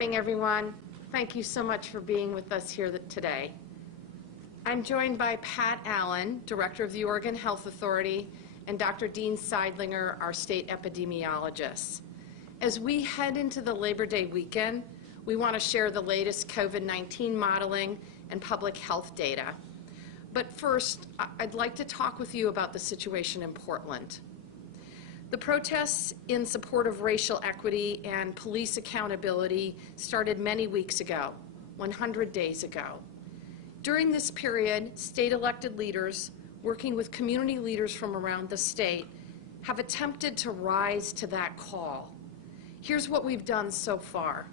Good morning, everyone. Thank you so much for being with us here today. I'm joined by Pat Allen, Director of the Oregon Health Authority, and Dr. Dean Seidlinger, our state epidemiologist. As we head into the Labor Day weekend, we want to share the latest COVID-19 modeling and public health data. But first, I'd like to talk with you about the situation in Portland. The protests in support of racial equity and police accountability started many weeks ago, 100 days ago. During this period, state-elected leaders, working with community leaders from around the state, have attempted to rise to that call. Here's what we've done so far.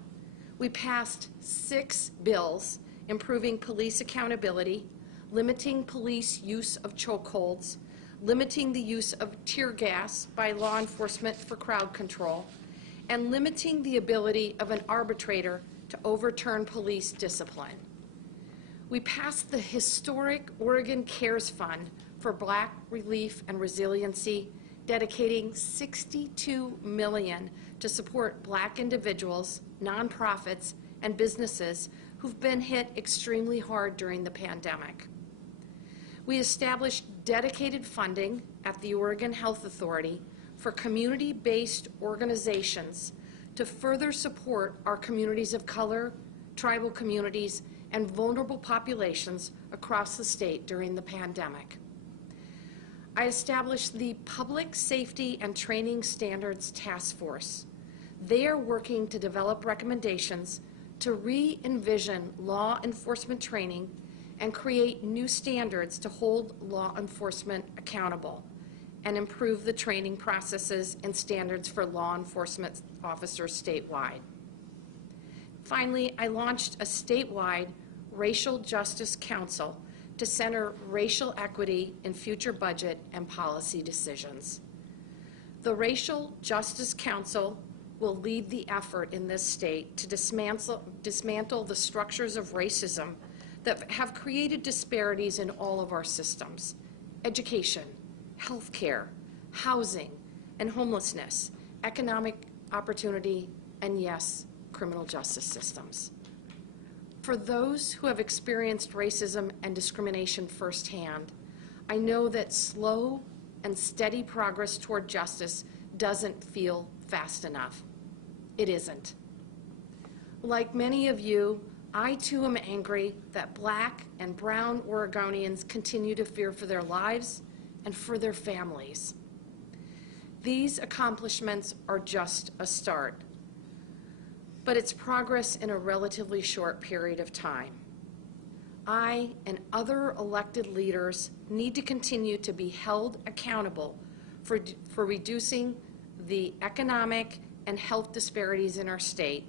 We passed 6 bills improving police accountability, limiting police use of chokeholds, limiting the use of tear gas by law enforcement for crowd control, and limiting the ability of an arbitrator to overturn police discipline. We passed the historic Oregon Cares Fund for Black Relief and Resiliency, dedicating $62 million to support Black individuals, nonprofits, and businesses who've been hit extremely hard during the pandemic. We established dedicated funding at the Oregon Health Authority for community-based organizations to further support our communities of color, tribal communities, and vulnerable populations across the state during the pandemic. I established the Public Safety and Training Standards Task Force. They are working to develop recommendations to re-envision law enforcement training and create new standards to hold law enforcement accountable and improve the training processes and standards for law enforcement officers statewide. Finally, I launched a statewide Racial Justice Council to center racial equity in future budget and policy decisions. The Racial Justice Council will lead the effort in this state to dismantle the structures of racism that have created disparities in all of our systems: education, healthcare, housing, and homelessness, economic opportunity, and yes, criminal justice systems. For those who have experienced racism and discrimination firsthand, I know that slow and steady progress toward justice doesn't feel fast enough. It isn't. Like many of you, I too am angry that Black and brown Oregonians continue to fear for their lives and for their families. These accomplishments are just a start, but it's progress in a relatively short period of time. I and other elected leaders need to continue to be held accountable for reducing the economic and health disparities in our state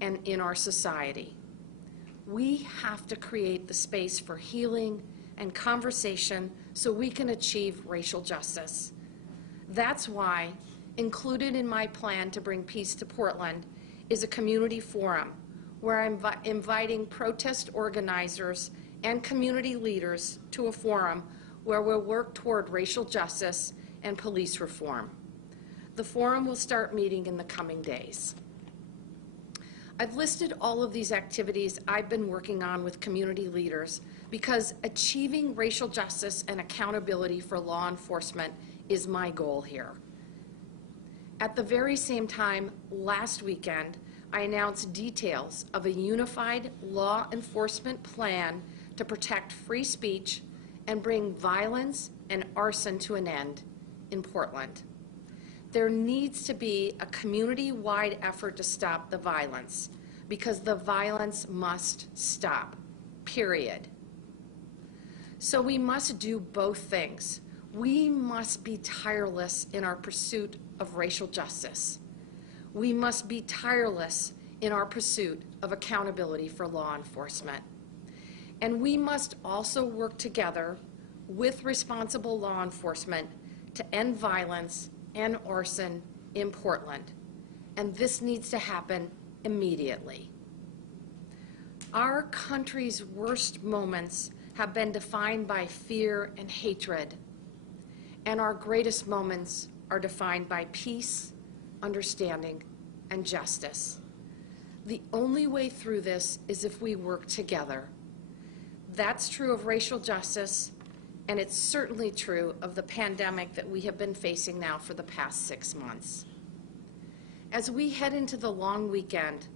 and in our society. We have to create the space for healing and conversation so we can achieve racial justice. That's why, included in my plan to bring peace to Portland, is a community forum where I'm inviting protest organizers and community leaders to a forum where we'll work toward racial justice and police reform. The forum will start meeting in the coming days. I've listed all of these activities I've been working on with community leaders because achieving racial justice and accountability for law enforcement is my goal here. At the very same time, last weekend, I announced details of a unified law enforcement plan to protect free speech and bring violence and arson to an end in Portland. There needs to be a community-wide effort to stop the violence, because the violence must stop, period. So we must do both things. We must be tireless in our pursuit of racial justice. We must be tireless in our pursuit of accountability for law enforcement. And we must also work together with responsible law enforcement to end violence and arson in Portland. And this needs to happen immediately. Our country's worst moments have been defined by fear and hatred, and our greatest moments are defined by peace, understanding, and justice. The only way through this is if we work together. That's true of racial justice, and it's certainly true of the pandemic that we have been facing now for the past 6 months. As we head into the long weekend,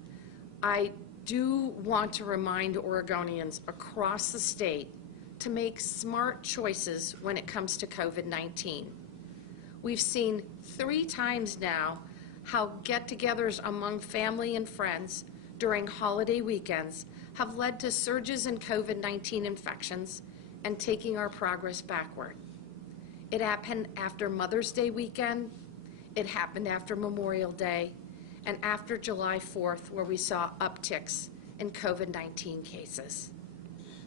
I do want to remind Oregonians across the state to make smart choices when it comes to COVID-19. We've seen 3 times now how get-togethers among family and friends during holiday weekends have led to surges in COVID-19 infections and taking our progress backward. It happened after Mother's Day weekend, it happened after Memorial Day, and after July 4th, where we saw upticks in COVID-19 cases.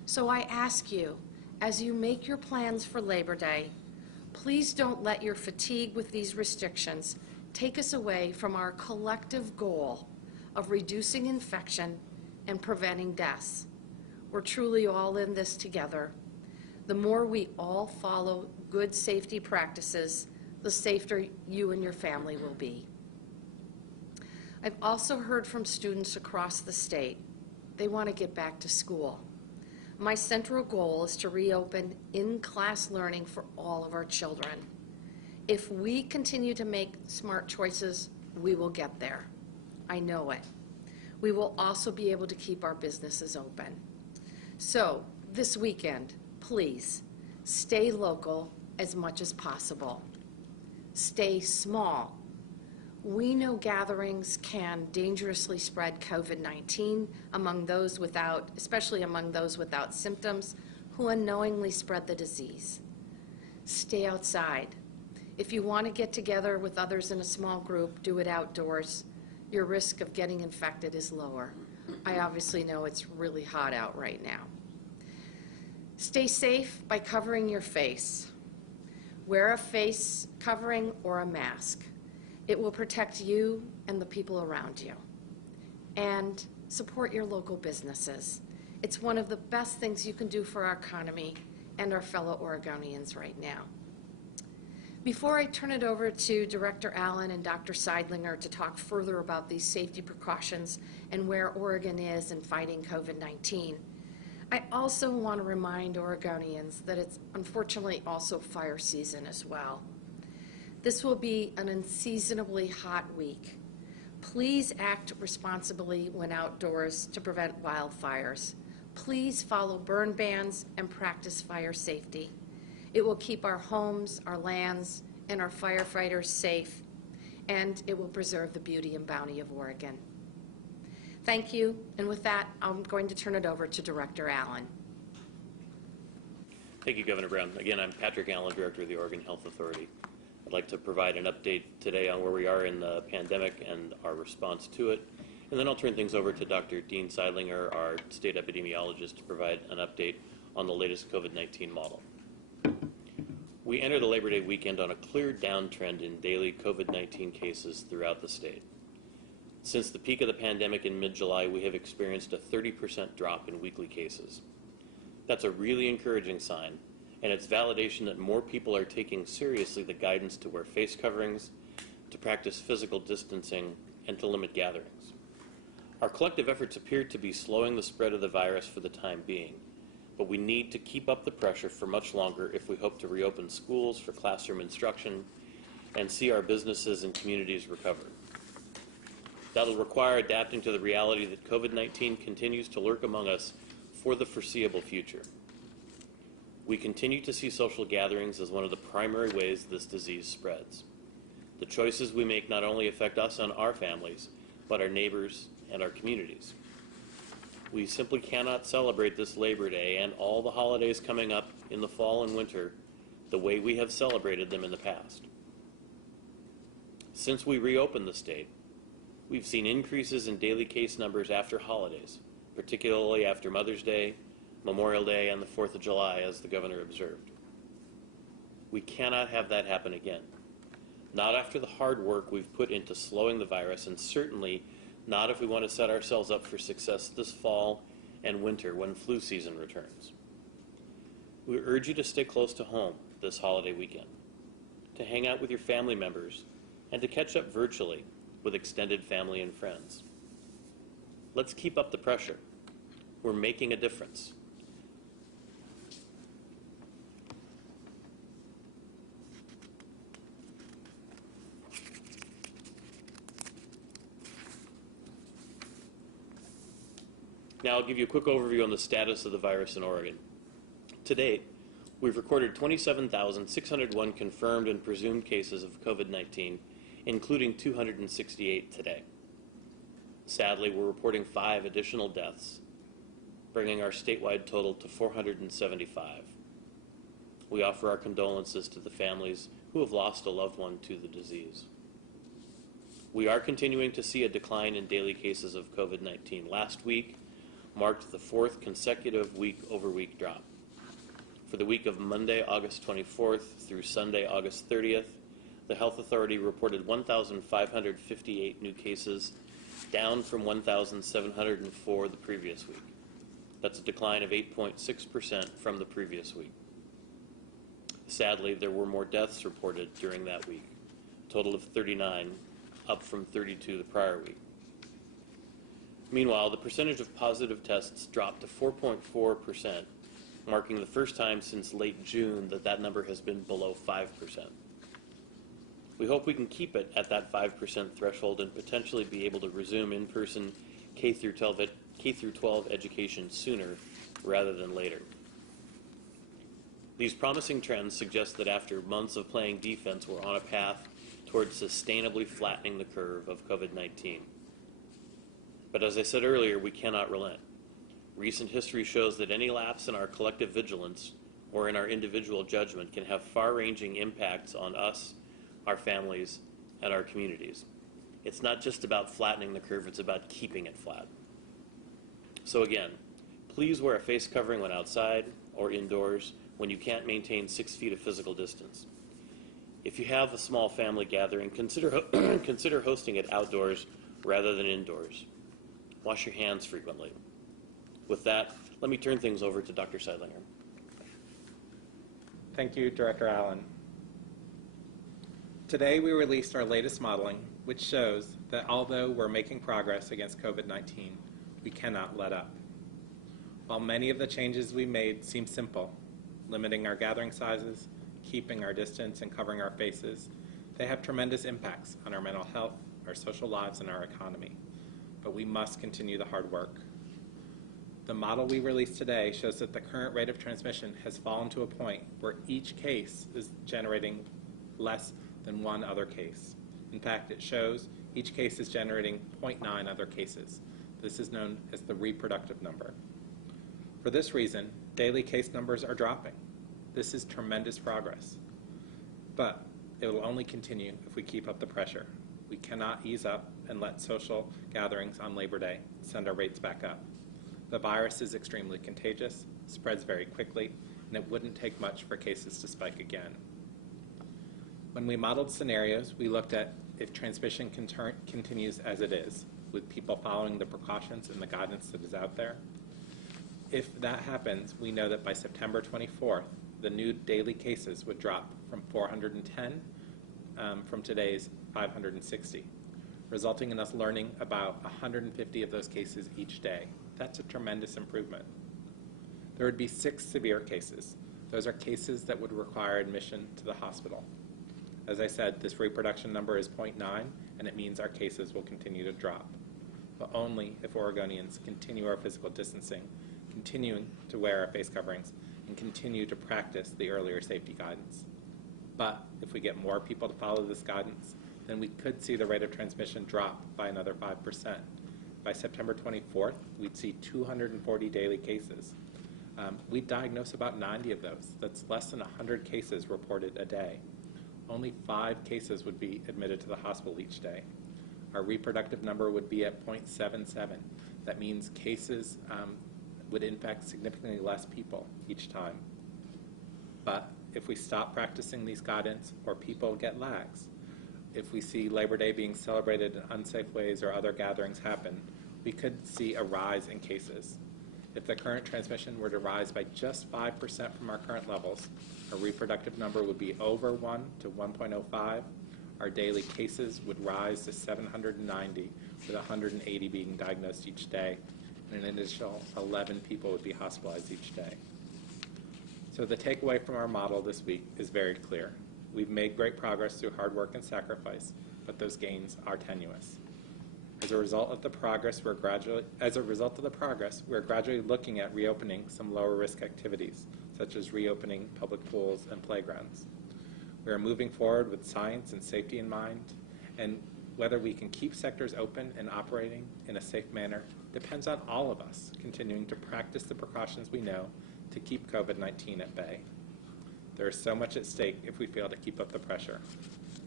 So I ask you, as you make your plans for Labor Day, please don't let your fatigue with these restrictions take us away from our collective goal of reducing infection and preventing deaths. We're truly all in this together. The more we all follow good safety practices, the safer you and your family will be. I've also heard from students across the state. They want to get back to school. My central goal is to reopen in-class learning for all of our children. If we continue to make smart choices, we will get there. I know it. We will also be able to keep our businesses open. So this weekend, please stay local as much as possible. Stay small. We know gatherings can dangerously spread COVID-19 among those without, especially among those without symptoms who unknowingly spread the disease. Stay outside. If you want to get together with others in a small group, do it outdoors. Your risk of getting infected is lower. I obviously know it's really hot out right now. Stay safe by covering your face. Wear a face covering or a mask. It will protect you and the people around you. And support your local businesses. It's one of the best things you can do for our economy and our fellow Oregonians right now. Before I turn it over to Director Allen and Dr. Seidlinger to talk further about these safety precautions and where Oregon is in fighting COVID-19, I also want to remind Oregonians that it's unfortunately also fire season as well. This will be an unseasonably hot week. Please act responsibly when outdoors to prevent wildfires. Please follow burn bans and practice fire safety. It will keep our homes, our lands, and our firefighters safe, and it will preserve the beauty and bounty of Oregon. Thank you, and with that, I'm going to turn it over to Director Allen. Thank you, Governor Brown. Again, I'm Patrick Allen, Director of the Oregon Health Authority. I'd like to provide an update today on where we are in the pandemic and our response to it, and then I'll turn things over to Dr. Dean Seidlinger, our state epidemiologist, to provide an update on the latest COVID-19 model. We enter the Labor Day weekend on a clear downtrend in daily COVID-19 cases throughout the state. Since the peak of the pandemic in mid-July, we have experienced a 30% drop in weekly cases. That's a really encouraging sign, and it's validation that more people are taking seriously the guidance to wear face coverings, to practice physical distancing, and to limit gatherings. Our collective efforts appear to be slowing the spread of the virus for the time being, but we need to keep up the pressure for much longer if we hope to reopen schools for classroom instruction and see our businesses and communities recover. That'll require adapting to the reality that COVID-19 continues to lurk among us for the foreseeable future. We continue to see social gatherings as one of the primary ways this disease spreads. The choices we make not only affect us and our families, but our neighbors and our communities. We simply cannot celebrate this Labor Day and all the holidays coming up in the fall and winter the way we have celebrated them in the past. Since we reopened the state, we've seen increases in daily case numbers after holidays, particularly after Mother's Day, Memorial Day, and the 4th of July, as the governor observed. We cannot have that happen again. Not after the hard work we've put into slowing the virus, and certainly not if we want to set ourselves up for success this fall and winter when flu season returns. We urge you to stay close to home this holiday weekend, to hang out with your family members, and to catch up virtually with extended family and friends. Let's keep up the pressure. We're making a difference. Now I'll give you a quick overview on the status of the virus in Oregon. To date, we've recorded 27,601 confirmed and presumed cases of COVID-19, including 268 today. Sadly, we're reporting 5 additional deaths, bringing our statewide total to 475. We offer our condolences to the families who have lost a loved one to the disease. We are continuing to see a decline in daily cases of COVID-19. Last week marked the 4th consecutive week-over-week drop. For the week of Monday, August 24th through Sunday, August 30th, the Health Authority reported 1,558 new cases, down from 1,704 the previous week. That's a decline of 8.6% from the previous week. Sadly, there were more deaths reported during that week, a total of 39, up from 32 the prior week. Meanwhile, the percentage of positive tests dropped to 4.4%, marking the first time since late June that number has been below 5%. We hope we can keep it at that 5% threshold and potentially be able to resume in-person K through 12 education sooner rather than later. These promising trends suggest that after months of playing defense, we're on a path towards sustainably flattening the curve of COVID-19. But as I said earlier, we cannot relent. Recent history shows that any lapse in our collective vigilance or in our individual judgment can have far-ranging impacts on us, our families, and our communities. It's not just about flattening the curve, it's about keeping it flat. So again, please wear a face covering when outside or indoors when you can't maintain 6 feet of physical distance. If you have a small family gathering, consider hosting it outdoors rather than indoors. Wash your hands frequently. With that, let me turn things over to Dr. Seidlinger. Thank you, Director Allen. Today we released our latest modeling, which shows that although we're making progress against COVID-19, we cannot let up. While many of the changes we made seem simple, limiting our gathering sizes, keeping our distance, and covering our faces, they have tremendous impacts on our mental health, our social lives, and our economy. But we must continue the hard work. The model we released today shows that the current rate of transmission has fallen to a point where each case is generating less than one other case. In fact, it shows each case is generating 0.9 other cases. This is known as the reproductive number. For this reason, daily case numbers are dropping. This is tremendous progress. But it will only continue if we keep up the pressure. We cannot ease up and let social gatherings on Labor Day send our rates back up. The virus is extremely contagious, spreads very quickly, and it wouldn't take much for cases to spike again. When we modeled scenarios, we looked at if transmission continues as it is, with people following the precautions and the guidance that is out there. If that happens, we know that by September 24th, the new daily cases would drop from 410 from today's 560, resulting in us learning about 150 of those cases each day. That's a tremendous improvement. There would be 6 severe cases. Those are cases that would require admission to the hospital. As I said, this reproduction number is 0.9, and it means our cases will continue to drop, but only if Oregonians continue our physical distancing, continuing to wear our face coverings, and continue to practice the earlier safety guidance. But if we get more people to follow this guidance, then we could see the rate of transmission drop by another 5%. By September 24th, we'd see 240 daily cases. We'd diagnose about 90 of those. That's less than 100 cases reported a day. Only 5 cases would be admitted to the hospital each day. Our reproductive number would be at 0.77. That means cases would infect significantly less people each time. But if we stop practicing these guidance or people get lax, if we see Labor Day being celebrated in unsafe ways or other gatherings happen, we could see a rise in cases. If the current transmission were to rise by just 5% from our current levels, our reproductive number would be over 1 to 1.05. our daily cases would rise to 790, with 180 being diagnosed each day, and an additional 11 people would be hospitalized each day. So the takeaway from our model this week is very clear. We've made great progress through hard work and sacrifice, but those gains are tenuous. As a result of the progress, we're gradually looking at reopening some lower risk activities, such as reopening public pools and playgrounds. We are moving forward with science and safety in mind, and whether we can keep sectors open and operating in a safe manner depends on all of us continuing to practice the precautions we know to keep COVID-19 at bay. There is so much at stake if we fail to keep up the pressure.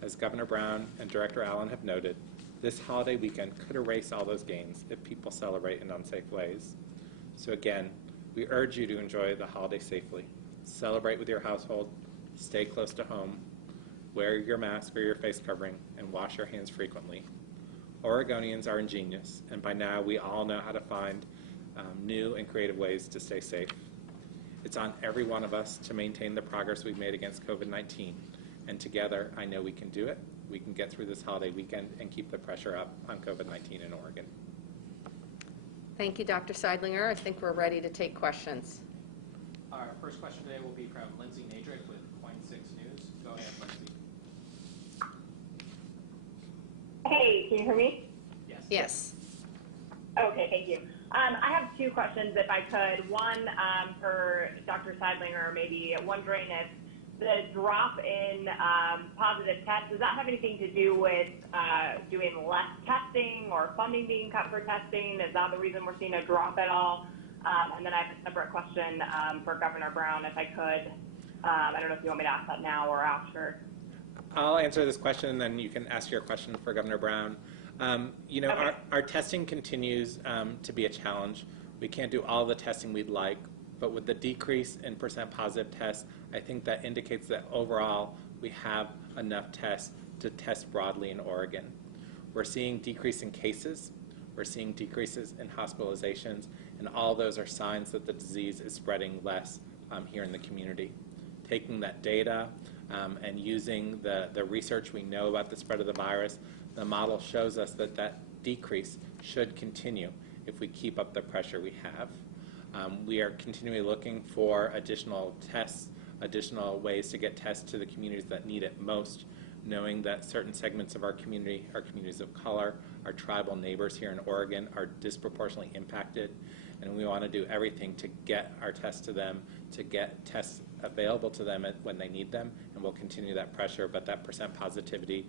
As Governor Brown and Director Allen have noted, this holiday weekend could erase all those gains if people celebrate in unsafe ways. So again, we urge you to enjoy the holiday safely. Celebrate with your household, stay close to home, wear your mask or your face covering, and wash your hands frequently. Oregonians are ingenious, and by now we all know how to find new and creative ways to stay safe. It's on every one of us to maintain the progress we've made against COVID-19, and together I know we can do it. We can get through this holiday weekend and keep the pressure up on COVID-19 in Oregon. Thank you, Dr. Seidlinger. I think we're ready to take questions. Our first question today will be from Lindsay Nadrick with Coin 6 News. Go ahead, Lindsay. Hey, can you hear me? Yes. Yes. Okay, thank you. I have two questions, if I could. One for Dr. Seidlinger, maybe wondering if the drop in positive tests, does that have anything to do with doing less testing or funding being cut for testing? Is that the reason we're seeing a drop at all? And then I have a separate question for Governor Brown, if I could. I don't know if you want me to ask that now or after. I'll answer this question, and then you can ask your question for Governor Brown. Okay. Our testing continues to be a challenge. We can't do all the testing we'd like, but with the decrease in percent positive tests, I think that indicates that overall we have enough tests to test broadly in Oregon. We're seeing decrease in cases, we're seeing decreases in hospitalizations, and all those are signs that the disease is spreading less here in the community. Taking that data and using the research we know about the spread of the virus, the model shows us that that decrease should continue if we keep up the pressure we have. We are continually looking for additional tests, additional ways to get tests to the communities that need it most, knowing that certain segments of our community, our communities of color, our tribal neighbors here in Oregon are disproportionately impacted, and we want to do everything to get our tests to them, to get tests available to them when they need them, and we'll continue that pressure, but that percent positivity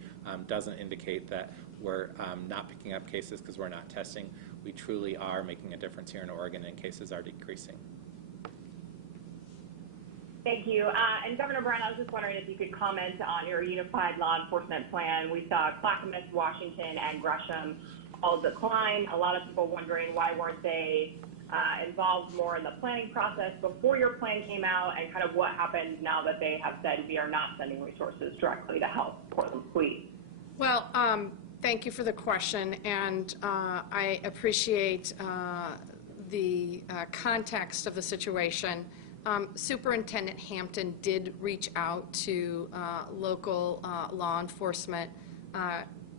doesn't indicate that we're not picking up cases because we're not testing. We truly are making a difference here in Oregon, and cases are decreasing. Thank you. And Governor Brown, I was just wondering if you could comment on your unified law enforcement plan. We saw Clackamas, Washington, and Gresham all decline. A lot of people wondering why weren't they involved more in the planning process before your plan came out, and kind of what happened now that they have said we are not sending resources directly to help Portland Police. Well, thank you for the question, and I appreciate the context of the situation. Superintendent Hampton did reach out to local law enforcement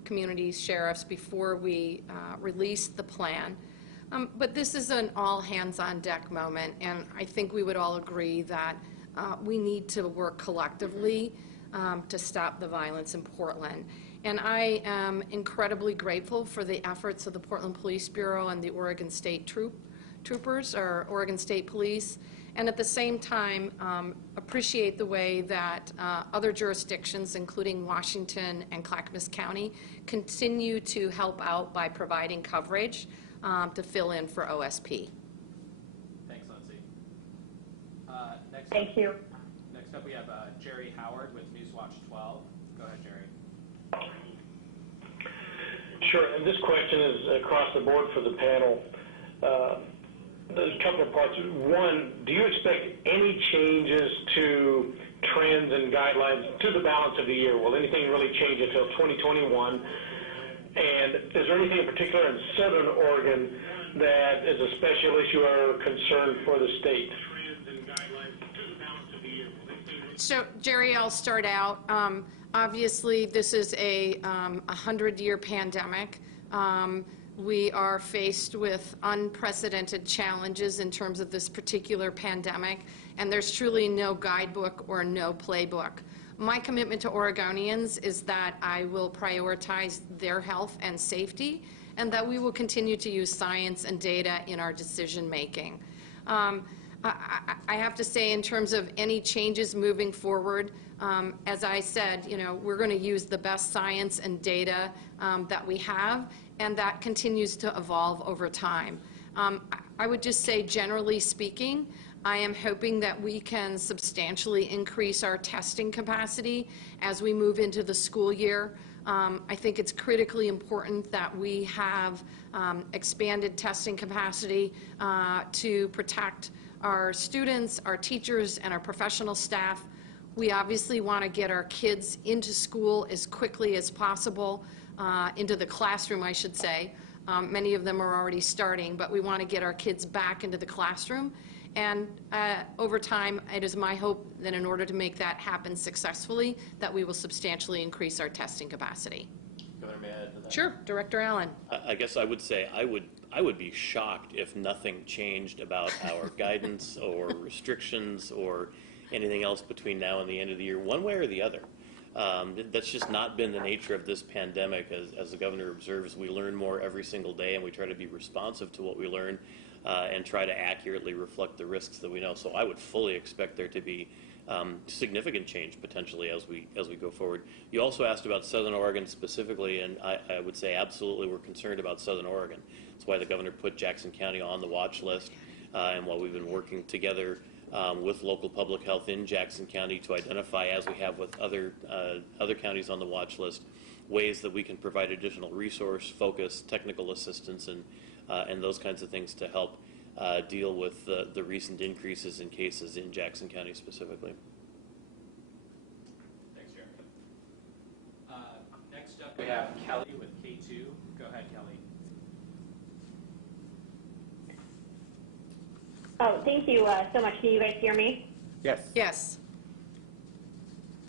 communities, sheriffs, before we released the plan. But this is an all-hands-on-deck moment, and I think we would all agree that we need to work collectively to stop the violence in Portland. And I am incredibly grateful for the efforts of the Portland Police Bureau and the Oregon State Troopers, or Oregon State Police, and at the same time appreciate the way that other jurisdictions, including Washington and Clackamas County, continue to help out by providing coverage to fill in for OSP. Thanks, Lindsay. Thank you. Next up, we have Jerry Howard with Newswatch 12. Go ahead, Jerry. Sure, and this question is across the board for the panel. There's a couple of parts. One, do you expect any changes to trends and guidelines to the balance of the year? Will anything really change until 2021? And is there anything in particular in Southern Oregon that is a special issue or concern for the state? So, Jerry, I'll start out. Obviously, this is a 100-year pandemic. We are faced with unprecedented challenges in terms of this particular pandemic, and there's truly no guidebook or no playbook. My commitment to Oregonians is that I will prioritize their health and safety, and that we will continue to use science and data in our decision-making. I have to say, in terms of any changes moving forward, as I said, we're going to use the best science and data that we have, and that continues to evolve over time. I would just say, generally speaking, I am hoping that we can substantially increase our testing capacity as we move into the school year. I think it's critically important that we have expanded testing capacity to protect our students, our teachers, and our professional staff. We obviously want to get our kids into school as quickly as possible, into the classroom, I should say. Many of them are already starting, but we want to get our kids back into the classroom. And over time, it is my hope that in order to make that happen successfully, that we will substantially increase our testing capacity. Governor, may I add to that? Sure, Director Allen. I guess I would say I would be shocked if nothing changed about our guidance or restrictions or anything else between now and the end of the year, one way or the other. That's just not been the nature of this pandemic. As the governor observes, we learn more every single day, and we try to be responsive to what we learn and try to accurately reflect the risks that we know. So I would fully expect there to be significant change potentially as we go forward. You also asked about Southern Oregon specifically, and I would say absolutely we're concerned about Southern Oregon. That's why the governor put Jackson County on the watch list, and while we've been working together with local public health in Jackson County to identify, as we have with other counties on the watch list, ways that we can provide additional resource, focus, technical assistance, and those kinds of things to help deal with the recent increases in cases in Jackson County specifically. Thanks, Jeremy. Next up, we have Kelly with K2. Go ahead, Kelly. Oh, thank you so much. Can you guys hear me? Yes. Yes.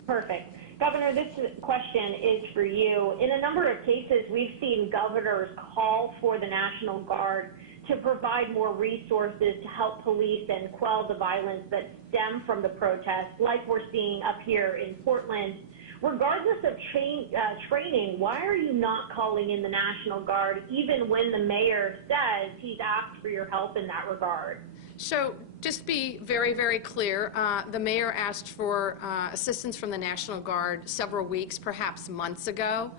Perfect. Governor, this question is for you. In a number of cases, we've seen governors call for the National Guard to provide more resources to help police and quell the violence that stem from the protests, like we're seeing up here in Portland. Regardless of training, why are you not calling in the National Guard, even when the mayor says he's asked for your help in that regard? So just to be very, very clear, the mayor asked for assistance from the National Guard several weeks, perhaps months ago,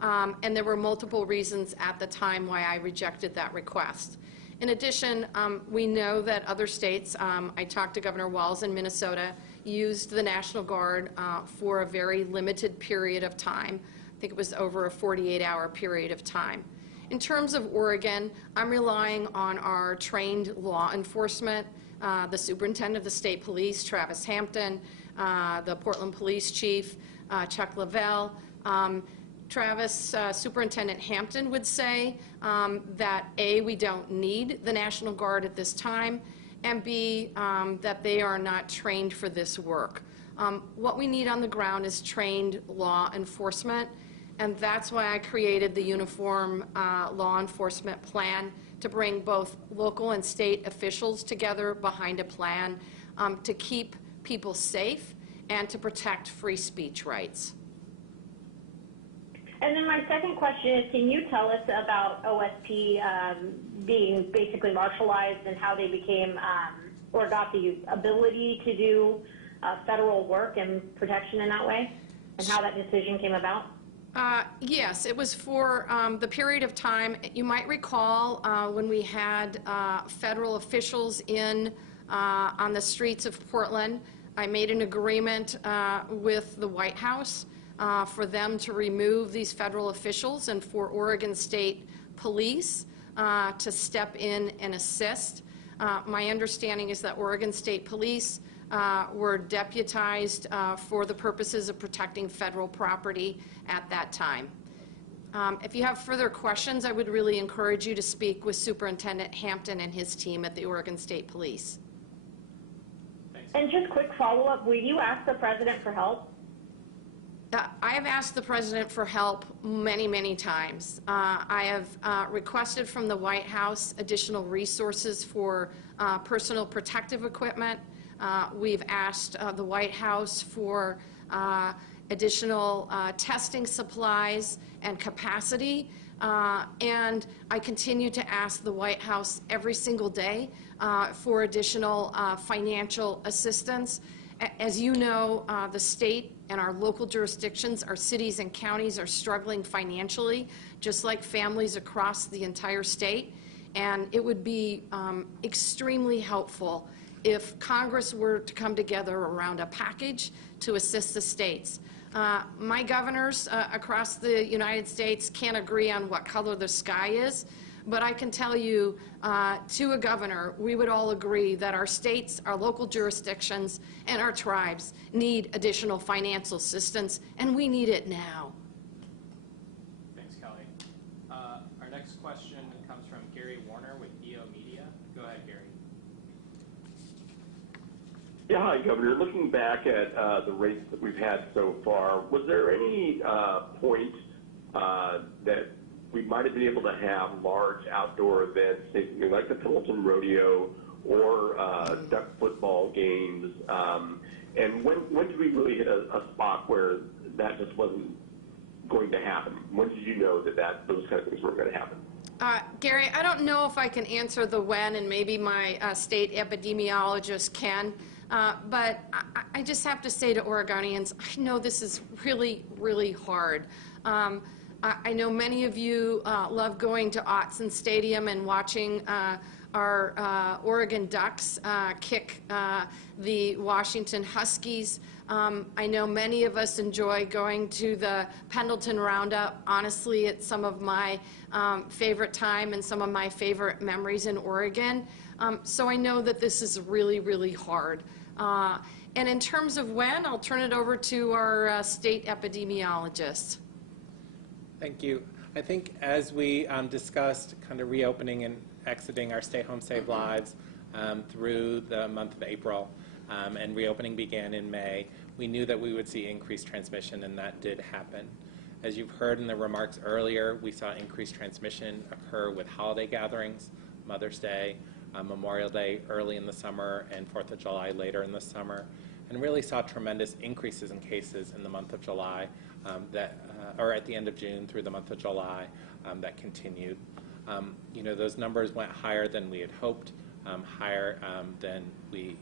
and there were multiple reasons at the time why I rejected that request. In addition, we know that other states, I talked to Governor Walz in Minnesota, used the National Guard for a very limited period of time. I think it was over a 48-hour period of time. In terms of Oregon, I'm relying on our trained law enforcement, the superintendent of the state police, Travis Hampton, the Portland police chief, Chuck Lavelle. Travis, Superintendent Hampton would say that A, we don't need the National Guard at this time, and B, that they are not trained for this work. What we need on the ground is trained law enforcement, and that's why I created the Uniform Law Enforcement Plan, to bring both local and state officials together behind a plan to keep people safe and to protect free speech rights. And then my second question is, can you tell us about OSP being basically martialized and how they became or got the ability to do federal work and protection in that way, and how that decision came about? Yes, it was for the period of time. You might recall when we had federal officials in on the streets of Portland. I made an agreement with the White House for them to remove these federal officials and for Oregon State Police to step in and assist. My understanding is that Oregon State Police were deputized for the purposes of protecting federal property at that time. If you have further questions, I would really encourage you to speak with Superintendent Hampton and his team at the Oregon State Police. And just quick follow-up, will you ask the president for help? I have asked the president for help many, many times. I have requested from the White House additional resources for personal protective equipment. We've asked the White House for additional testing supplies and capacity. And I continue to ask the White House every single day for additional financial assistance. As you know, the state and our local jurisdictions, our cities and counties are struggling financially, just like families across the entire state. And it would be extremely helpful if Congress were to come together around a package to assist the states. My governors across the United States can't agree on what color the sky is, but I can tell you, to a governor, we would all agree that our states, our local jurisdictions, and our tribes need additional financial assistance, and we need it now. Thanks, Kelly. Our next question comes from Gary Warner with EO Media. Go ahead, Gary. Yeah, hi, Governor. Looking back at the rates that we've had so far, was there any point that we might have been able to have large outdoor events, something like the Pendleton Rodeo or duck football games? And when did we really hit a spot where that just wasn't going to happen? When did you know that those kind of things weren't going to happen? Gary, I don't know if I can answer the when, and maybe my state epidemiologist can. But I just have to say to Oregonians, I know this is really, really hard. I know many of you love going to Autzen Stadium and watching our Oregon Ducks kick the Washington Huskies. I know many of us enjoy going to the Pendleton Roundup. Honestly, it's some of my favorite time and some of my favorite memories in Oregon. So I know that this is really, really hard. And in terms of when, I'll turn it over to our state epidemiologist. Thank you. I think as we discussed kind of reopening and exiting our Stay Home Save Lives through the month of April, and reopening began in May, we knew that we would see increased transmission, and that did happen. As you've heard in the remarks earlier, we saw increased transmission occur with holiday gatherings, Mother's Day, Memorial Day early in the summer, and 4th of July later in the summer, and really saw tremendous increases in cases in the month of July or at the end of June through the month of July that continued. Those numbers went higher than we had hoped, higher than we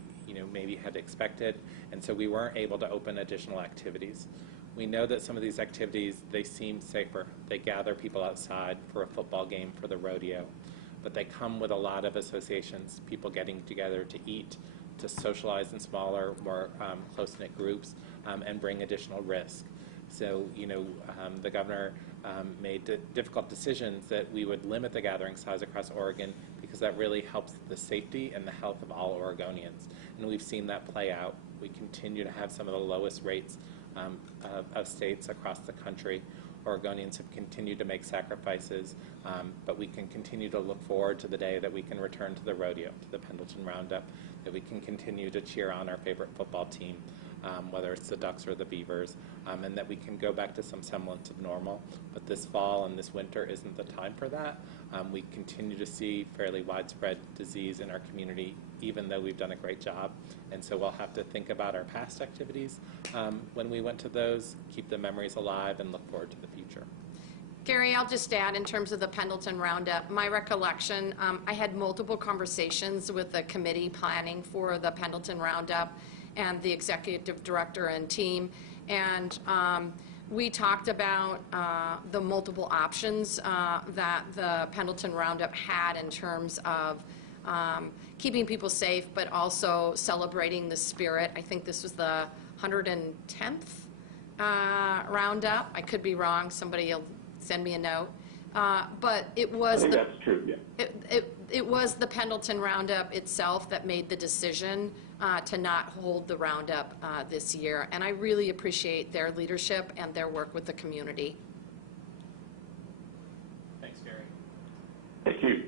maybe had expected, and so we weren't able to open additional activities. We know that some of these activities, they seem safer. They gather people outside for a football game, for the rodeo, but they come with a lot of associations, people getting together to eat, to socialize in smaller, more close-knit groups, and bring additional risk. So, the governor made difficult decisions that we would limit the gathering size across Oregon because that really helps the safety and the health of all Oregonians. And we've seen that play out. We continue to have some of the lowest rates of states across the country. Oregonians have continued to make sacrifices, but we can continue to look forward to the day that we can return to the rodeo, to the Pendleton Roundup, that we can continue to cheer on our favorite football team, whether it's the Ducks or the Beavers, and that we can go back to some semblance of normal. But this fall and this winter isn't the time for that. We continue to see fairly widespread disease in our community, even though we've done a great job. And so we'll have to think about our past activities when we went to those, keep the memories alive, and look forward to the future. Gary, I'll just add in terms of the Pendleton Roundup, my recollection, I had multiple conversations with the committee planning for the Pendleton Roundup and the executive director and team, and we talked about the multiple options that the Pendleton Roundup had in terms of keeping people safe, but also celebrating the spirit. I think this was the 110th Roundup. I could be wrong. Somebody will send me a note. But it was I think that's true, yeah. It was the Pendleton Roundup itself that made the decision to not hold the Roundup this year. And I really appreciate their leadership and their work with the community. Thanks, Gary. Thank you.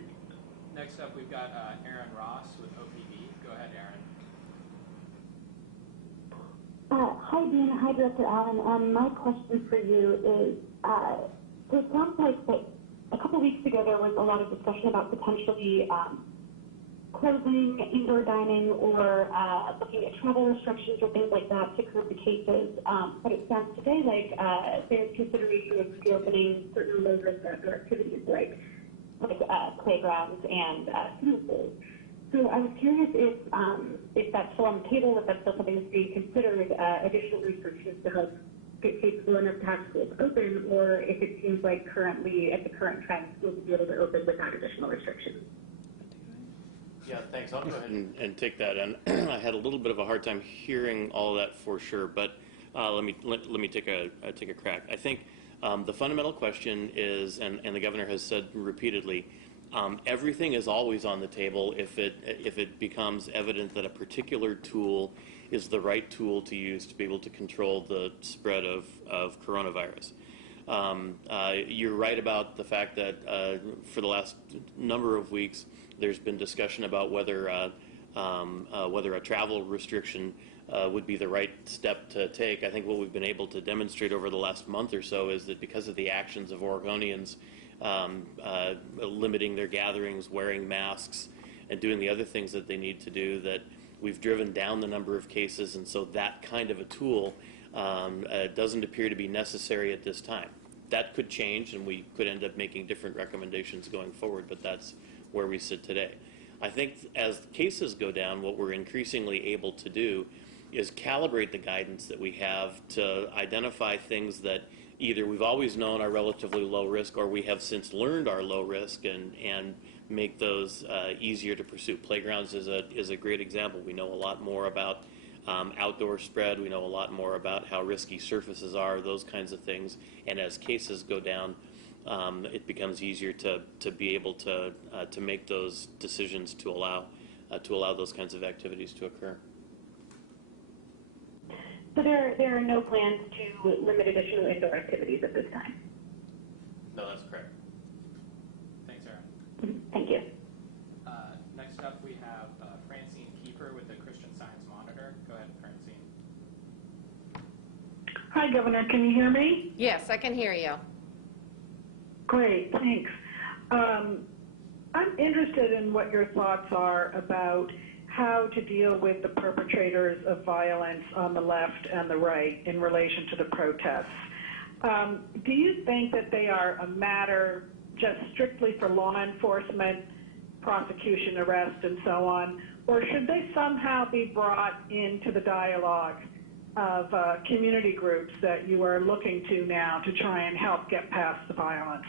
Next up, we've got Aaron Ross with OPB. Go ahead, Aaron. Oh, Hi, Dean. Hi, Director Allen. My question for you is, so it sounds like that a couple weeks ago there was a lot of discussion about potentially closing indoor dining or looking at travel restrictions or things like that to curb the cases. But it sounds today like there's consideration of reopening certain low-risk outdoor activities like playgrounds and swimming pools. So I was curious if that's still on the table, if that's still something that's being considered, additional restrictions to help get kids well enough to have schools open, or if it seems like currently, at the current time, schools will be able to open without additional restrictions. Yeah, thanks. I'll go ahead and take that. And I had a little bit of a hard time hearing all that for sure, but let me take a crack. I think the fundamental question is, and the governor has said repeatedly, everything is always on the table if it becomes evident that a particular tool is the right tool to use to be able to control the spread of coronavirus. You're right about the fact that for the last number of weeks there's been discussion about whether a travel restriction would be the right step to take. I think what we've been able to demonstrate over the last month or so is that because of the actions of Oregonians limiting their gatherings, wearing masks, and doing the other things that they need to do, that we've driven down the number of cases, and so that kind of a tool doesn't appear to be necessary at this time. That could change, and we could end up making different recommendations going forward, but that's where we sit today. I think as cases go down, what we're increasingly able to do is calibrate the guidance that we have to identify things that either we've always known are relatively low risk, or we have since learned are low risk, and make those easier to pursue. Playgrounds is a great example. We know a lot more about outdoor spread. We know a lot more about how risky surfaces are, those kinds of things. And as cases go down, it becomes easier to be able to make those decisions to allow those kinds of activities to occur. So there are no plans to limit additional indoor activities at this time? No, that's correct. Thanks, Aaron. Thank you. Next up, we have Francine Kiefer with the Christian Science Monitor. Go ahead, Francine. Hi, Governor. Can you hear me? Yes, I can hear you. Great, thanks. I'm interested in what your thoughts are about how to deal with the perpetrators of violence on the left and the right in relation to the protests. Do you think that they are a matter just strictly for law enforcement, prosecution, arrest, and so on, or should they somehow be brought into the dialogue of community groups that you are looking to now to try and help get past the violence?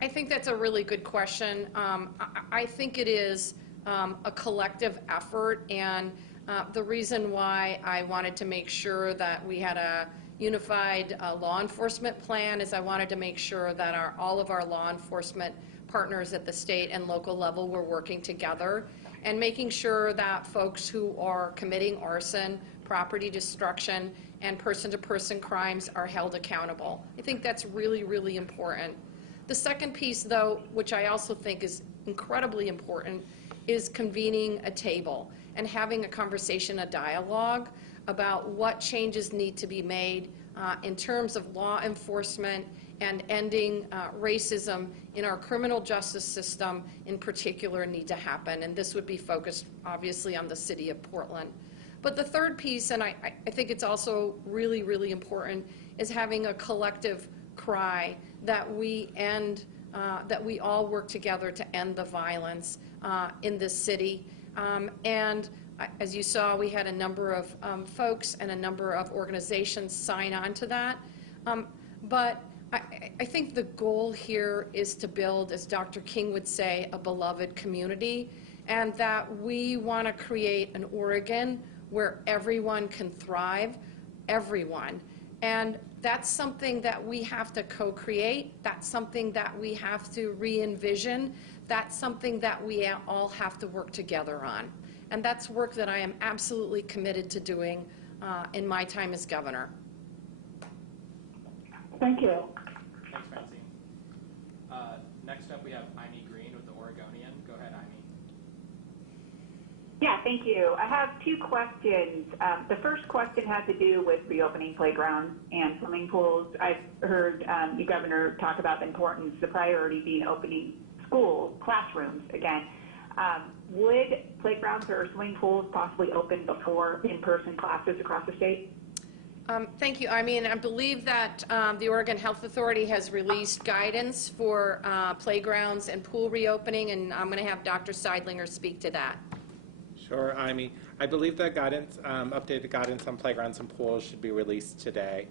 I think that's a really good question. I think it is a collective effort, and the reason why I wanted to make sure that we had a unified law enforcement plan is I wanted to make sure that all of our law enforcement partners at the state and local level were working together and making sure that folks who are committing arson, property destruction, and person-to-person crimes are held accountable. I think that's really, really important. The second piece, though, which I also think is incredibly important, is convening a table and having a conversation, a dialogue about what changes need to be made in terms of law enforcement and ending racism in our criminal justice system in particular need to happen. And this would be focused, obviously, on the city of Portland. But the third piece, and I think it's also really, really important, is having a collective cry that we end, that we all work together to end the violence in this city. And as you saw, we had a number of folks and a number of organizations sign on to that. But I think the goal here is to build, as Dr. King would say, a beloved community, and that we want to create an Oregon where everyone can thrive, everyone. And that's something that we have to co-create. That's something that we have to re-envision. That's something that we all have to work together on. And that's work that I am absolutely committed to doing in my time as governor. Thank you. Thanks, Francine. Next up, we have Amy Green with the Oregonian. Go ahead, Amy. Yeah, thank you. I have two questions. The first question has to do with reopening playgrounds and swimming pools. I've heard the governor talk about the importance, the priority being opening school classrooms again. Would playgrounds or swimming pools possibly open before in-person classes across the state? Thank you. I mean, I believe that the Oregon Health Authority has released guidance for playgrounds and pool reopening, and I'm going to have Dr. Seidlinger speak to that. Sure, Amy. I believe that guidance, updated guidance on playgrounds and pools should be released today.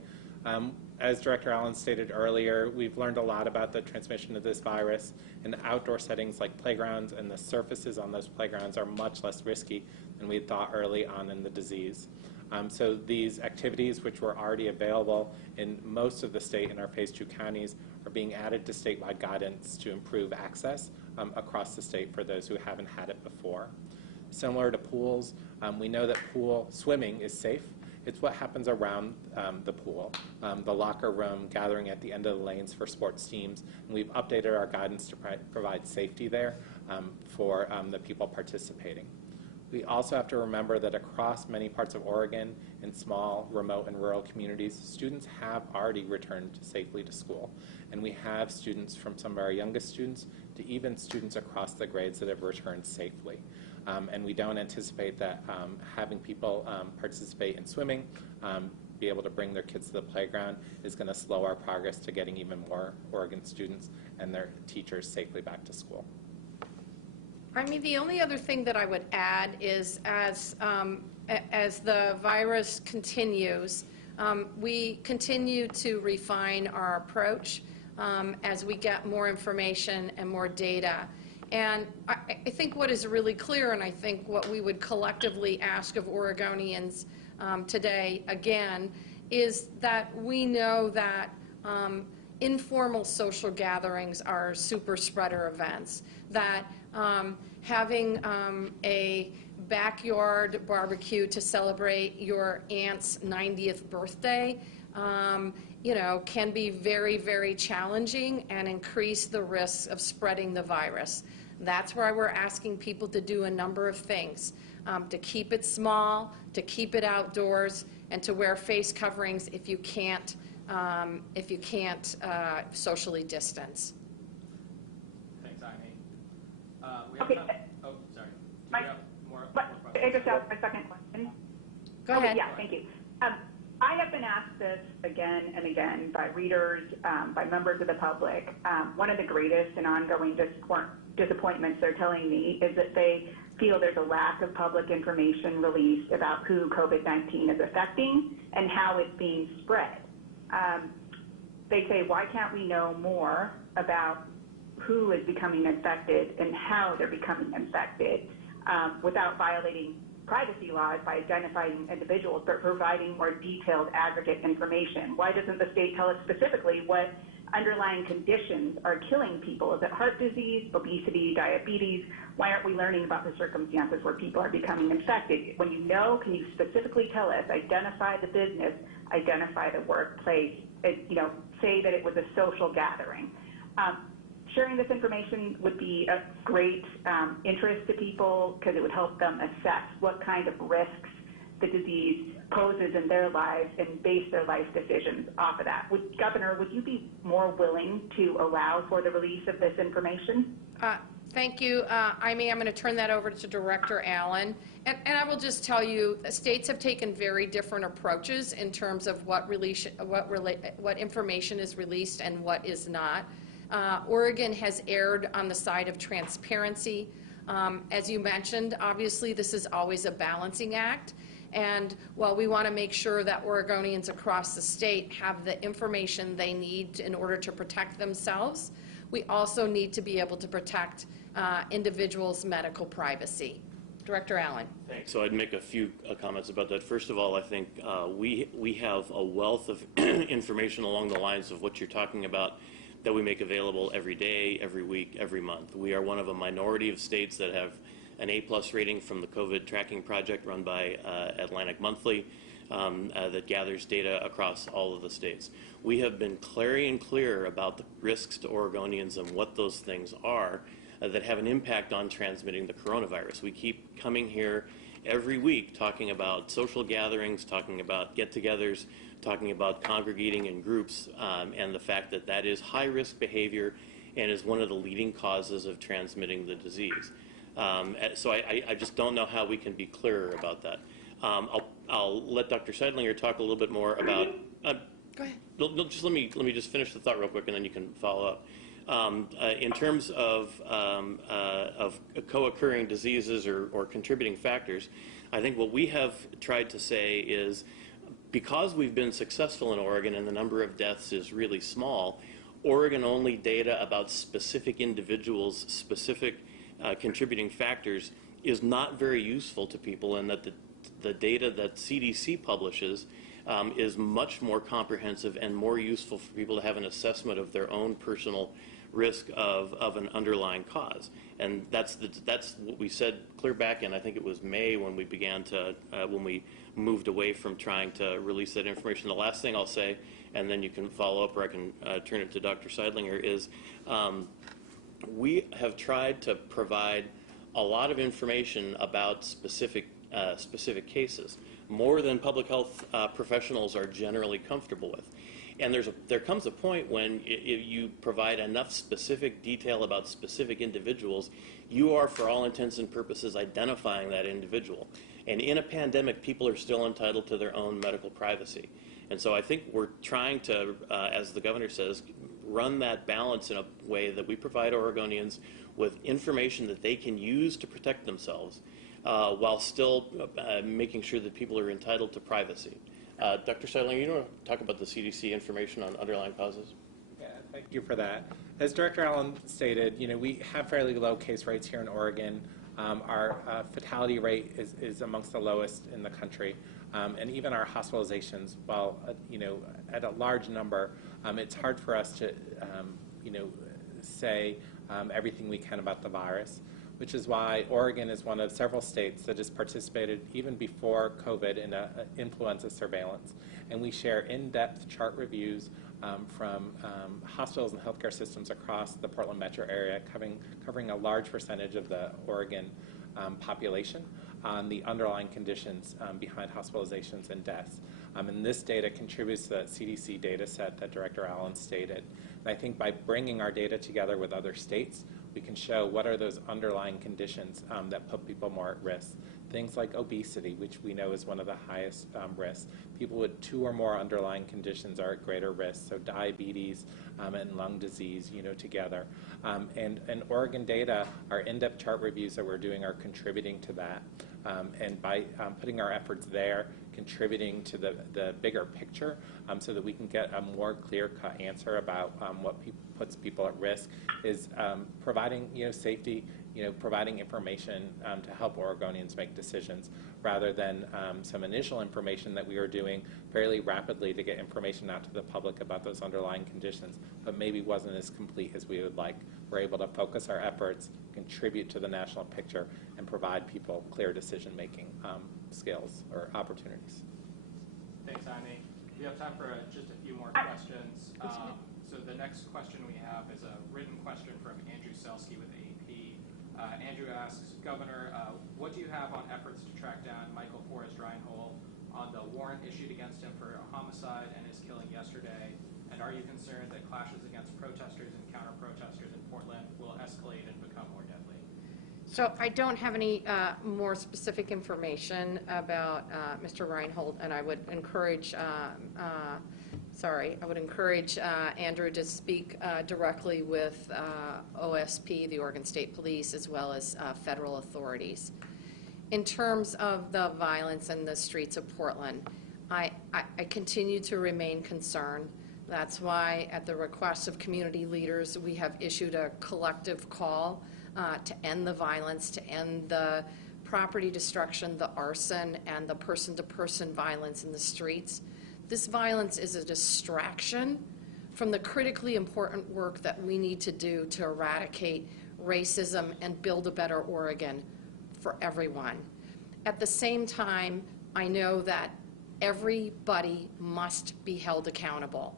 As Director Allen stated earlier, we've learned a lot about the transmission of this virus in outdoor settings like playgrounds, and the surfaces on those playgrounds are much less risky than we thought early on in the disease. So these activities, which were already available in most of the state in our Phase 2 counties, are being added to statewide guidance to improve access across the state for those who haven't had it before. Similar to pools, we know that pool swimming is safe. It's what happens around the pool, the locker room, gathering at the end of the lanes for sports teams, and we've updated our guidance to provide safety there for the people participating. We also have to remember that across many parts of Oregon, in small, remote, and rural communities, students have already returned safely to school. And we have students, from some of our youngest students to even students across the grades, that have returned safely. And we don't anticipate that having people participate in swimming, be able to bring their kids to the playground, is going to slow our progress to getting even more Oregon students and their teachers safely back to school. I mean, the only other thing that I would add is as the virus continues, we continue to refine our approach as we get more information and more data. And I think what is really clear, and I think what we would collectively ask of Oregonians today, again, is that we know that informal social gatherings are super spreader events, that having a backyard barbecue to celebrate your aunt's 90th birthday can be very, very challenging and increase the risks of spreading the virus. That's why we're asking people to do a number of things, to keep it small, to keep it outdoors, and to wear face coverings if you can't socially distance. Thanks, Amy. We have Okay. oh, sorry. More I just asked my second question. Go ahead. Yeah, thank you. I have been asked this again and again by readers, by members of the public. One of the greatest and ongoing disappointments they're telling me is that they feel there's a lack of public information released about who COVID-19 is affecting and how it's being spread. They say, why can't we know more about who is becoming infected and how they're becoming infected without violating privacy laws by identifying individuals, but providing more detailed aggregate information? Why doesn't the state tell us specifically what underlying conditions are killing people? Is it heart disease, obesity, diabetes? Why aren't we learning about the circumstances where people are becoming infected? When you know, can you specifically tell us, identify the business, identify the workplace, say that it was a social gathering? Sharing this information would be of great interest to people because it would help them assess what kind of risks the disease poses in their lives and base their life decisions off of that. Governor, would you be more willing to allow for the release of this information? Thank you. I'm going to turn that over to Director Allen. And I will just tell you, states have taken very different approaches in terms of what information is released and what is not. Oregon has erred on the side of transparency. As you mentioned, obviously this is always a balancing act. And while we want to make sure that Oregonians across the state have the information they need in order to protect themselves, we also need to be able to protect individuals' medical privacy. Director Allen. Thanks. So I'd make a few comments about that. First of all, I think we have a wealth of information along the lines of what you're talking about that we make available every day, every week, every month. We are one of a minority of states that have an A+ rating from the COVID tracking project run by Atlantic Monthly that gathers data across all of the states. We have been clear about the risks to Oregonians and what those things are that have an impact on transmitting the coronavirus. We keep coming here every week talking about social gatherings, talking about get-togethers, talking about congregating in groups, and the fact that that is high-risk behavior and is one of the leading causes of transmitting the disease. So I just don't know how we can be clearer about that. I'll let Dr. Seidlinger talk a little bit more about. Go ahead. No, just let me just finish the thought real quick, and then you can follow up. In terms of co-occurring diseases or contributing factors, I think what we have tried to say is, because we've been successful in Oregon and the number of deaths is really small, Oregon-only data about specific individuals, specific contributing factors is not very useful to people, and that the data that CDC publishes is much more comprehensive and more useful for people to have an assessment of their own personal risk of an underlying cause. And that's what we said clear back in, I think it was May, when we began to, when we moved away from trying to release that information. The last thing I'll say, and then you can follow up, or I can turn it to Dr. Seidlinger, is we have tried to provide a lot of information about specific cases, more than public health professionals are generally comfortable with. And there comes a point when you provide enough specific detail about specific individuals, you are, for all intents and purposes, identifying that individual. And in a pandemic, people are still entitled to their own medical privacy. And so I think we're trying to, as the governor says, run that balance in a way that we provide Oregonians with information that they can use to protect themselves, while still making sure that people are entitled to privacy. Dr. Seidlinger, you want to talk about the CDC information on underlying causes? Yeah, thank you for that. As Director Allen stated, we have fairly low case rates here in Oregon. Our fatality rate is amongst the lowest in the country. And even our hospitalizations, while at a large number, it's hard for us to say everything we can about the virus, which is why Oregon is one of several states that has participated even before COVID in influenza surveillance. And we share in-depth chart reviews from hospitals and healthcare systems across the Portland metro area, covering a large percentage of the Oregon population on the underlying conditions behind hospitalizations and deaths. And this data contributes to that CDC data set that Director Allen stated. And I think by bringing our data together with other states, we can show what are those underlying conditions that put people more at risk. Things like obesity, which we know is one of the highest risks. People with 2 or more underlying conditions are at greater risk, so diabetes and lung disease, together. And Oregon data, our in-depth chart reviews that we're doing are contributing to that. And by putting our efforts there, contributing to the bigger picture so that we can get a more clear-cut answer about what puts people at risk, is providing safety, providing information to help Oregonians make decisions, rather than some initial information that we are doing fairly rapidly to get information out to the public about those underlying conditions, but maybe wasn't as complete as we would like. We're able to focus our efforts, contribute to the national picture, and provide people clear decision-making skills or opportunities. Thanks, Jaime. We have time for just a few more questions. So the next question we have is a written question from Andrew Selsky with AP. Andrew asks, Governor, what do you have on efforts to track down Michael Forrest Reinhold on the warrant issued against him for a homicide and his killing yesterday? And are you concerned that clashes against protesters and counter-protesters in Portland will escalate and become more deadly? So I don't have any more specific information about Mr. Reinhold, and I would encourage Andrew to speak directly with OSP, the Oregon State Police, as well as federal authorities. In terms of the violence in the streets of Portland, I continue to remain concerned. That's why, at the request of community leaders, we have issued a collective call to end the violence, to end the property destruction, the arson, and the person-to-person violence in the streets. This violence is a distraction from the critically important work that we need to do to eradicate racism and build a better Oregon for everyone. At the same time, I know that everybody must be held accountable.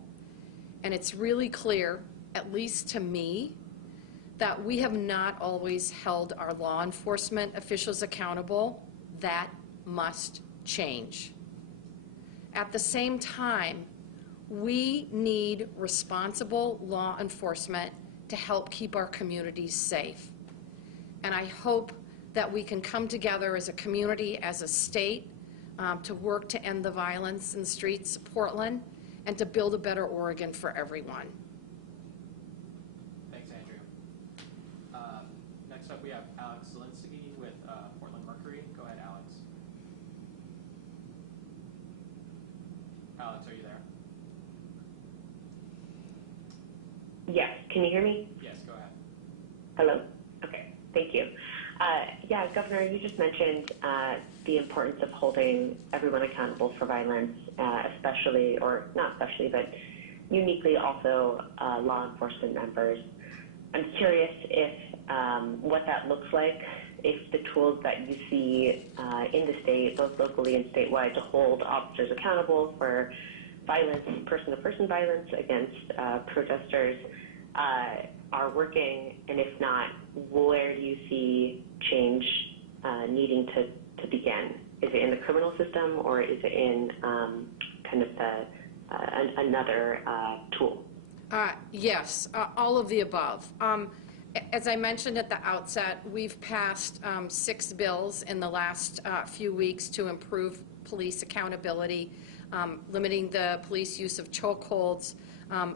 And it's really clear, at least to me, that we have not always held our law enforcement officials accountable. That must change. At the same time, we need responsible law enforcement to help keep our communities safe. And I hope that we can come together as a community, as a state, to work to end the violence in the streets of Portland and to build a better Oregon for everyone. Thanks, Andrea. Next up, we have Alex Zelinsky with Portland Mercury. Go ahead, Alex. Alex, are you there? Yes, can you hear me? Yes, go ahead. Hello? Okay, thank you. Yeah, Governor, you just mentioned the importance of holding everyone accountable for violence, especially, or not especially, but uniquely also law enforcement members. I'm curious if what that looks like, if the tools that you see in the state, both locally and statewide, to hold officers accountable for violence, person-to-person violence against protesters, are working, and if not, where do you see change needing to begin? Is it in the criminal system, or is it in kind of another tool? Yes, all of the above. As I mentioned at the outset, we've passed 6 bills in the last few weeks to improve police accountability, limiting the police use of chokeholds,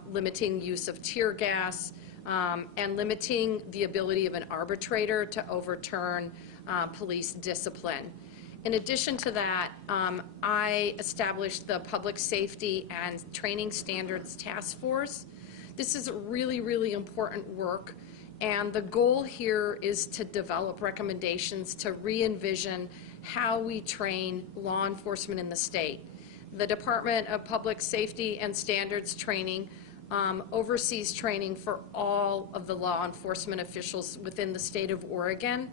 limiting use of tear gas, and limiting the ability of an arbitrator to overturn police discipline. In addition to that, I established the Public Safety and Training Standards Task Force. This is really, really important work, and the goal here is to develop recommendations to re-envision how we train law enforcement in the state. The Department of Public Safety and Standards Training oversees training for all of the law enforcement officials within the state of Oregon.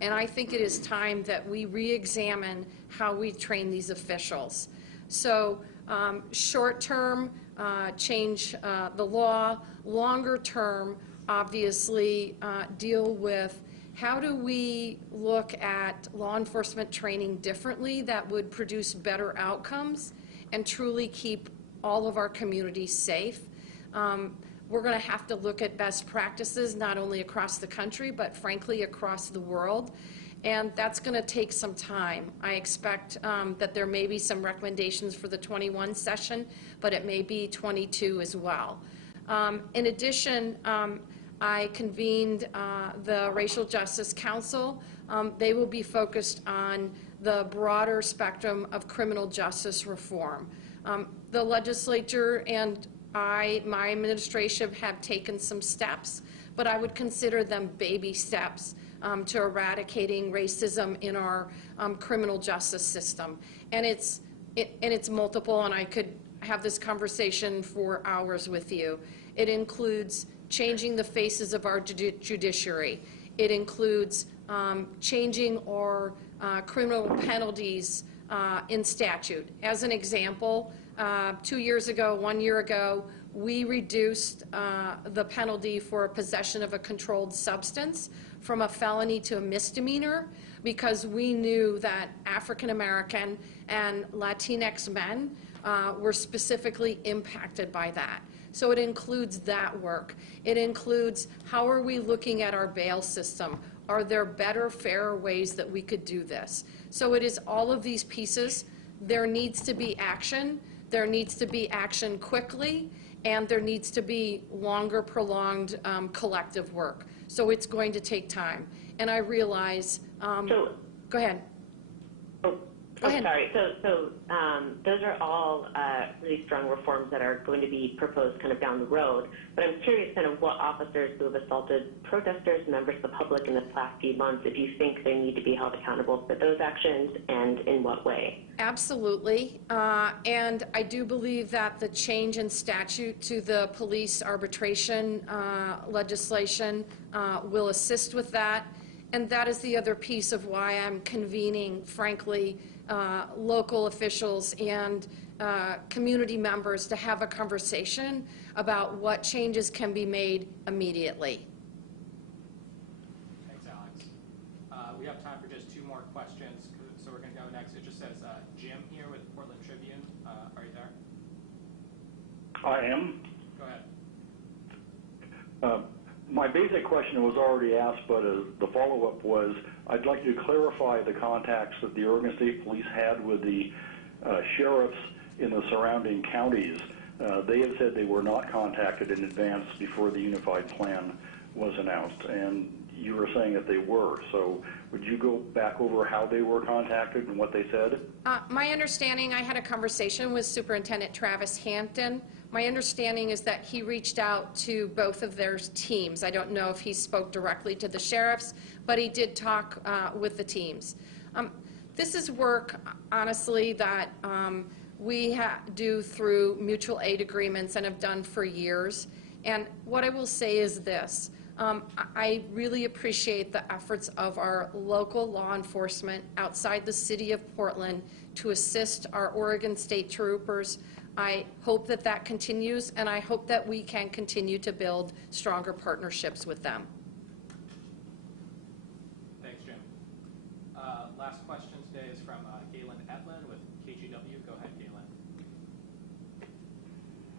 And I think it is time that we re-examine how we train these officials. So short term, change the law. Longer term, obviously, deal with how do we look at law enforcement training differently that would produce better outcomes and truly keep all of our communities safe. We're going to have to look at best practices not only across the country, but frankly across the world. And that's going to take some time. I expect that there may be some recommendations for the 21 session, but it may be 22 as well. In addition, I convened the Racial Justice Council. They will be focused on the broader spectrum of criminal justice reform. The legislature and my administration have taken some steps, but I would consider them baby steps to eradicating racism in our criminal justice system. And it's multiple, and I could have this conversation for hours with you. It includes changing the faces of our judiciary. It includes changing our criminal penalties in statute. As an example, 2 years ago, 1 year ago, we reduced the penalty for possession of a controlled substance from a felony to a misdemeanor because we knew that African American and Latinx men were specifically impacted by that. So it includes that work. It includes how are we looking at our bail system? Are there better, fairer ways that we could do this? So it is all of these pieces. There needs to be action. There needs to be action quickly, and there needs to be longer, prolonged collective work. So it's going to take time. And I realize, go ahead. Go ahead. Sorry. So those are all really strong reforms that are going to be proposed kind of down the road. But I'm curious kind of what officers who have assaulted protesters, members of the public in the past few months, if you think they need to be held accountable for those actions and in what way? Absolutely. And I do believe that the change in statute to the police arbitration legislation will assist with that. And that is the other piece of why I'm convening, frankly, local officials and community members to have a conversation about what changes can be made immediately. questions. So we're going to go next. It just says Jim here with Portland Tribune. Are you there? I am. Go ahead. My basic question was already asked, but the follow-up was, I'd like you to clarify the contacts that the Oregon State Police had with the sheriffs in the surrounding counties. They had said they were not contacted in advance before the unified plan was announced, and you were saying that they were. So would you go back over how they were contacted and what they said? My understanding, I had a conversation with Superintendent Travis Hampton. My understanding is that he reached out to both of their teams. I don't know if he spoke directly to the sheriffs, but he did talk with the teams. This is work, honestly, that we do through mutual aid agreements and have done for years. And what I will say is this. I really appreciate the efforts of our local law enforcement outside the city of Portland to assist our Oregon State Troopers. I hope that that continues, and I hope that we can continue to build stronger partnerships with them. Thanks, Jim. Last question today is from Galen Etlin with KGW. Go ahead, Galen.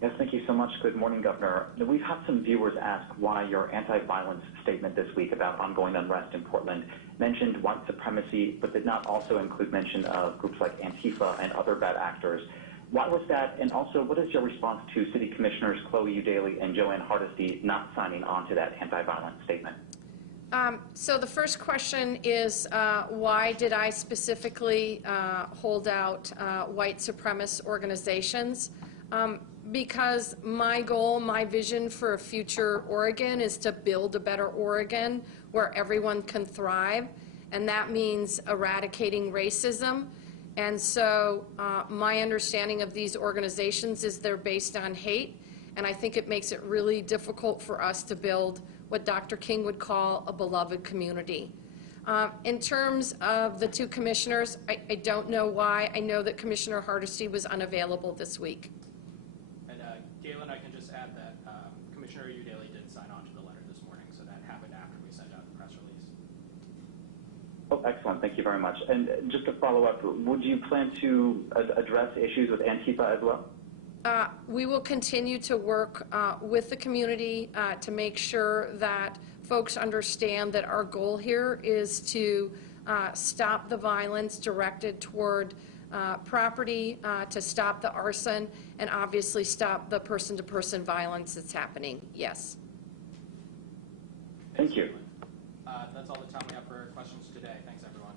Yes, thank you so much. Good morning, Governor. We've had some viewers ask why your anti-violence statement this week about ongoing unrest in Portland mentioned white supremacy, but did not also include mention of groups like Antifa and other bad actors. Why was that? And also, what is your response to City Commissioners Chloe Udaly and Joanne Hardesty not signing on to that anti-violence statement? So the first question is, why did I specifically hold out white supremacist organizations? Because my goal, my vision for a future Oregon is to build a better Oregon where everyone can thrive, and that means eradicating racism. And so my understanding of these organizations is they're based on hate, and I think it makes it really difficult for us to build what Dr. King would call a beloved community. In terms of the two commissioners, I don't know why. I know that Commissioner Hardesty was unavailable this week. And Galen, I can just add that Commissioner Udaly did sign on to the letter this morning, so that happened after we sent out the press release. Oh, excellent. Thank you very much. And just to follow up, would you plan to address issues with Antifa as well? We will continue to work with the community to make sure that folks understand that our goal here is to stop the violence directed toward property, to stop the arson, and obviously stop the person-to-person violence that's happening. Yes. Thank you. That's all the time we have for questions today. Thanks, everyone.